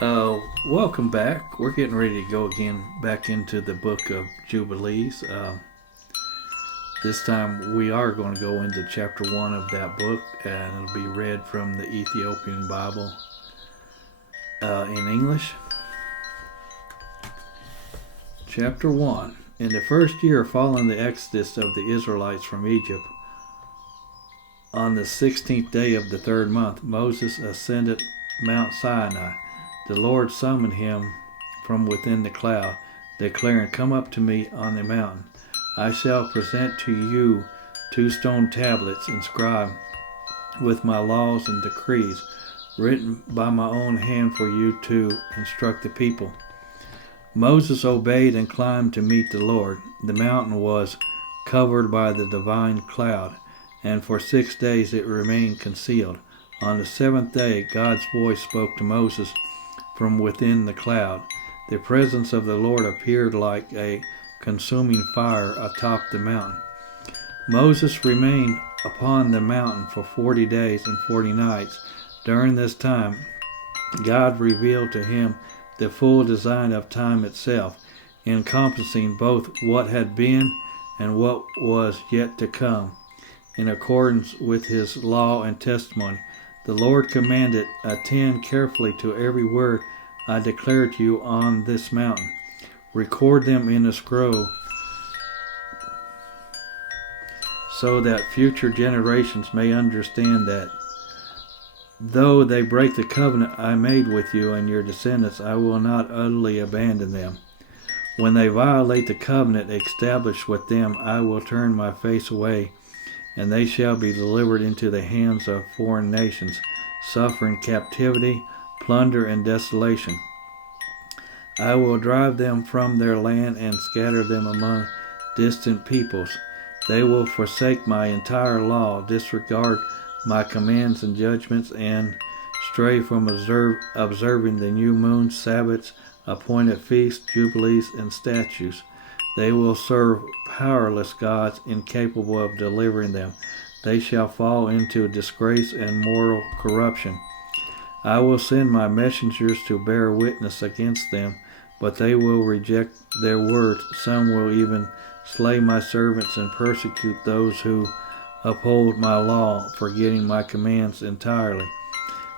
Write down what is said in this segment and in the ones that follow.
Welcome back. We're getting ready to go again back into the book of Jubilees. This time we are going to go into chapter 1 of that book, and it'll be read from the Ethiopian Bible in English. Chapter 1. In the first year following the exodus of the Israelites from Egypt, on the 16th day of the third month, Moses ascended Mount Sinai. The Lord summoned him from within the cloud, declaring, "Come up to me on the mountain. I shall present to you 2 stone tablets inscribed with my laws and decrees, written by my own hand for you to instruct the people." Moses obeyed and climbed to meet the Lord. The mountain was covered by the divine cloud, and for 6 days it remained concealed. On the seventh day, God's voice spoke to Moses from within the cloud. The presence of the Lord appeared like a consuming fire atop the mountain. Moses remained upon the mountain for 40 days and 40 nights. During this time, God revealed to him the full design of time itself, encompassing both what had been and what was yet to come. In accordance with his law and testimony, the Lord commanded, "Attend carefully to every word I declare to you on this mountain. Record them in a scroll so that future generations may understand that though they break the covenant I made with you and your descendants, I will not utterly abandon them. When they violate the covenant established with them, I will turn my face away, and they shall be delivered into the hands of foreign nations, suffering captivity, plunder, and desolation. I will drive them from their land and scatter them among distant peoples. They will forsake my entire law, disregard my commands and judgments, and stray from observing the new moon, Sabbaths, appointed feasts, jubilees, and statutes. They will serve powerless gods incapable of delivering them. They shall fall into disgrace and moral corruption. I will send my messengers to bear witness against them, but they will reject their words. Some will even slay my servants and persecute those who uphold my law, forgetting my commands entirely.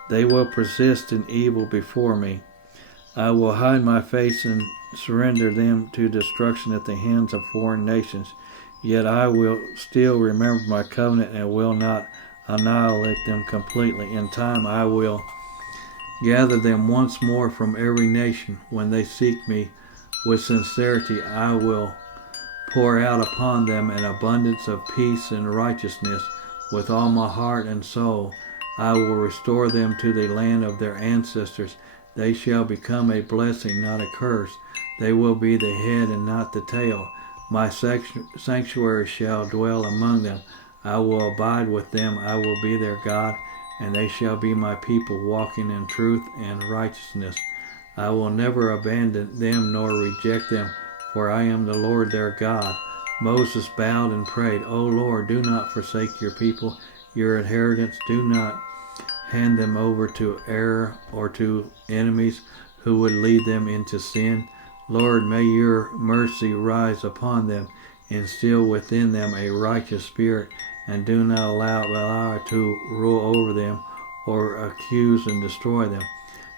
They will persist in evil before me. I will hide my face and surrender them to destruction at the hands of foreign nations. Yet I will still remember my covenant and will not annihilate them completely. In time I will gather them once more from every nation. When they seek me with sincerity, I will pour out upon them an abundance of peace and righteousness. With all my heart and soul, I will restore them to the land of their ancestors. They shall become a blessing, not a curse. They will be the head and not the tail. My sanctuary shall dwell among them. I will abide with them. I will be their God, and they shall be my people, walking in truth and righteousness. I will never abandon them nor reject them, for I am the Lord their God. Moses bowed and prayed, "O Lord, do not forsake your people, your inheritance. Do not hand them over to error or to enemies who would lead them into sin. Lord, may your mercy rise upon them. Instill within them a righteous spirit, and do not allow Belial to rule over them or accuse and destroy them.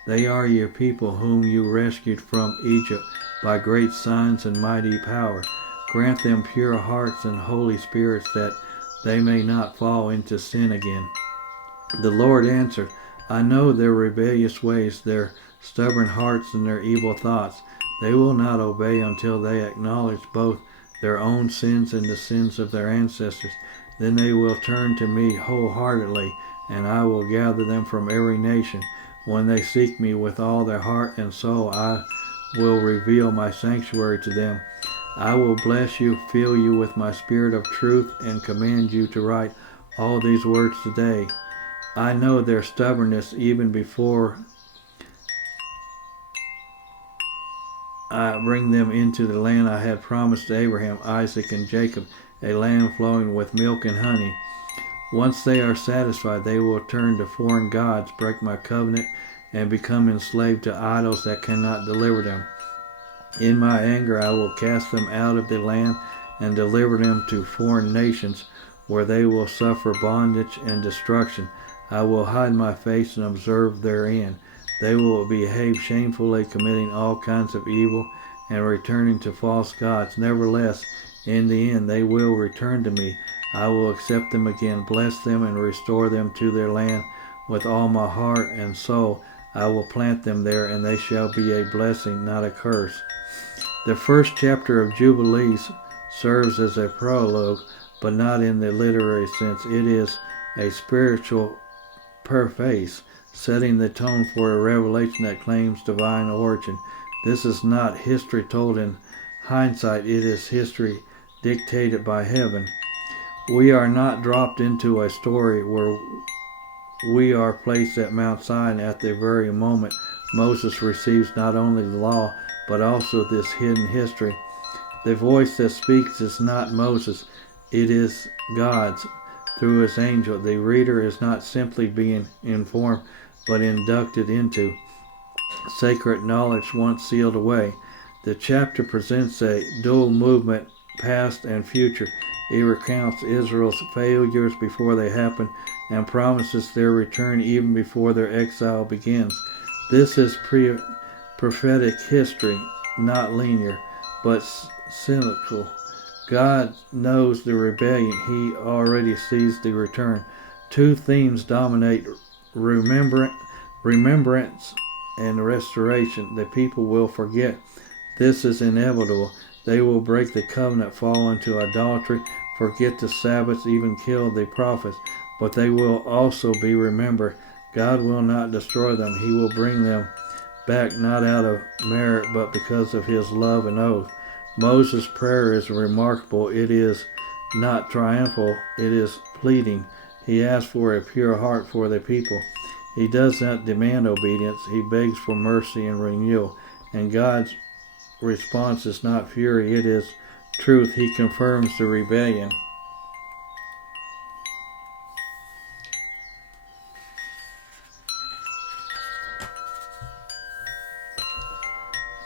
They are your people whom you rescued from Egypt by great signs and mighty power. Grant them pure hearts and holy spirits, that they may not fall into sin again." The Lord answered, "I know their rebellious ways, their stubborn hearts, and their evil thoughts. They will not obey until they acknowledge both their own sins and the sins of their ancestors. Then they will turn to me wholeheartedly, and I will gather them from every nation. When they seek me with all their heart and soul, I will reveal my sanctuary to them. I will bless you, fill you with my spirit of truth, and command you to write all these words today. I know their stubbornness even before I bring them into the land I had promised to Abraham, Isaac, and Jacob, a land flowing with milk and honey. Once they are satisfied, they will turn to foreign gods, break my covenant, and become enslaved to idols that cannot deliver them. In my anger I will cast them out of the land and deliver them to foreign nations, where they will suffer bondage and destruction. I will hide my face and observe their end. They will behave shamefully, committing all kinds of evil and returning to false gods. Nevertheless, in the end they will return to me. I will accept them again, bless them, and restore them to their land with all my heart and soul. I will plant them there, and they shall be a blessing, not a curse. The first chapter of Jubilees serves as a prologue, but not in the literary sense. It is a spiritual preface, setting the tone for a revelation that claims divine origin. This is not history told in hindsight. It is history dictated by heaven. We are not dropped into a story where we are placed at Mount Sinai at the very moment Moses receives not only the law, but also this hidden history. The voice that speaks is not Moses, it is God's through his angel. The reader is not simply being informed, but inducted into sacred knowledge once sealed away. The chapter presents a dual movement, past and future. It recounts Israel's failures before they happen and promises their return even before their exile begins. This is prophetic history, not linear, but cyclical. God knows the rebellion. He already sees the return. Two themes dominate: remembrance and restoration. The people will forget. This is inevitable. They will break the covenant, fall into idolatry, forget the Sabbath, even kill the prophets. But they will also be remembered. God will not destroy them. He will bring them back, not out of merit, but because of his love and oath. Moses' prayer is remarkable. It is not triumphal, it is pleading. He asks for a pure heart for the people. He does not demand obedience. He begs for mercy and renewal. And God's response is not fury, it is truth. He confirms the rebellion.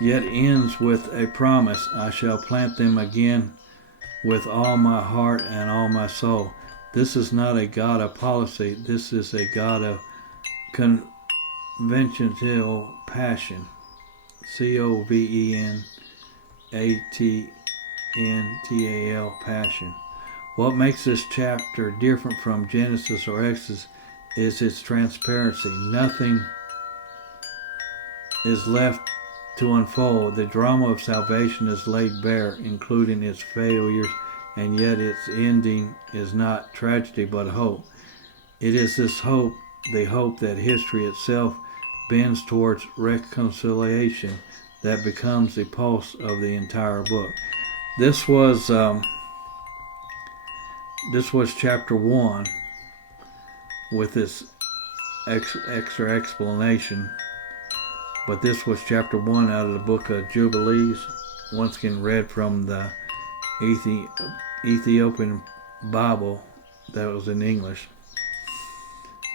Yet ends with a promise: I shall plant them again with all my heart and all my soul. This is not a God of policy. This is a God of conventional passion. Covenantal passion. What makes this chapter different from Genesis or Exodus is its transparency. Nothing is left to unfold. The drama of salvation is laid bare, including its failures, and yet its ending is not tragedy but hope. It is this hope, the hope that history itself bends towards reconciliation, that becomes the pulse of the entire book. This was chapter 1 with this extra explanation. But this was chapter 1 out of the book of Jubilees, once again read from the Ethiopian Bible that was in English,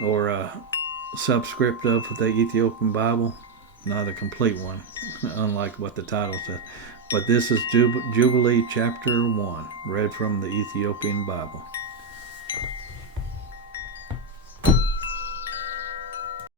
or a subscript of the Ethiopian Bible, not a complete one, unlike what the title says. But this is Jubilee chapter 1, read from the Ethiopian Bible.